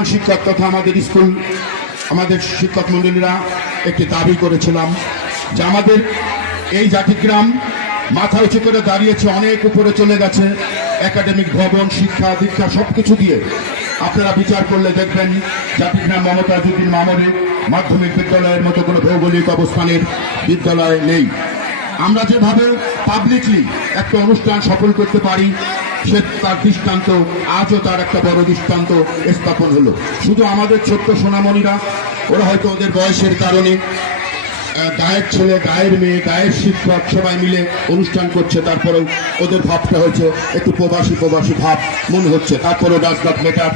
প্রধান শিক্ষক তথা আমাদের স্কুল, আমাদের শিক্ষক মন্ডলীরা একটি দাবি করেছিলাম যে আমাদের এই জাতিগ্রাম মাথা উঁচু করে দাঁড়িয়েছে, অনেক উপরে চলে গেছে। একাডেমিক ভবন, শিক্ষা, দীক্ষা সবকিছু দিয়ে আপনারা বিচার করলে দেখবেন জাতিগ্রাম মমতা যুদিন মামরে মাধ্যমিক বিদ্যালয়ের মতো কোনো ভৌগোলিক অবস্থানের বিদ্যালয় নেই। আমরা যেভাবে পাবলিকলি একটা অনুষ্ঠান সফল করতে পারি সে তার দৃষ্টান্ত, আজও তার একটা বড় দৃষ্টান্ত স্থাপন হলো। শুধু আমাদের ছোট্ট সোনামণিরা, ওরা হয়তো ওদের বয়সের কারণে গায়ের ছেলে, গায়ের মেয়ে, গায়ের শিক্ষক সবাই মিলে অনুষ্ঠান করছে, তারপরেও ওদের ভাবটা হয়েছে একটু প্রবাসী প্রবাসী ভাব মনে হচ্ছে। তারপরেও ডাজ নট ম্যাটার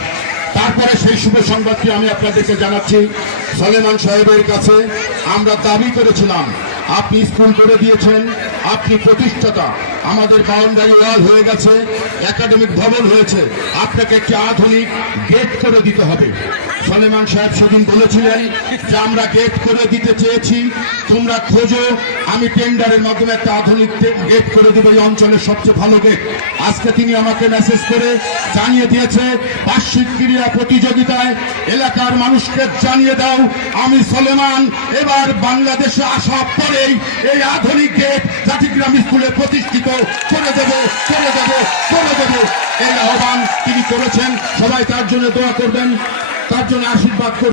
তারপরে সেই শুভ সংবাদটি আমি আপনাদেরকে জানাচ্ছি। সলেমান সাহেবের কাছে আমরা দাবি করেছিলাম আপনি স্কুল করে দিয়েছেন, আপনি প্রতিষ্ঠাতা। আমাদের বাউন্ডারি ওয়াল হয়ে গেছে, একাডেমিক ভবন হয়েছে। আপনাকে একটি আধুনিক গেট করে দিতে হবে। সলেমান সাহেব সেদিন বলেছিলেন যে, আমরা গেট করে দিতে চেয়েছি। তোমরা খোঁজো। আমি টেন্ডারের মাধ্যমে একটা আধুনিক গেট করে দেবো। এই অঞ্চলের সবচেয়ে ভালো গেট আজকে তিনি আমাকে মেসেজ করে জানিয়ে দিয়েছে, বার্ষিক ক্রীড়া প্রতিযোগিতায় এলাকার মানুষকে জানিয়ে দাও, আমি সলেমান। এবার বাংলাদেশে আসা পরেই এই আধুনিক গেট জাতিগ্রাম স্কুলে প্রতিষ্ঠিত করে দেব করে দেব করে দেব। এই আহ্বান তিনি করেছেন। সবাই তার জন্য দোয়া করবেন। তার জন্য আশীর্বাদ করবেন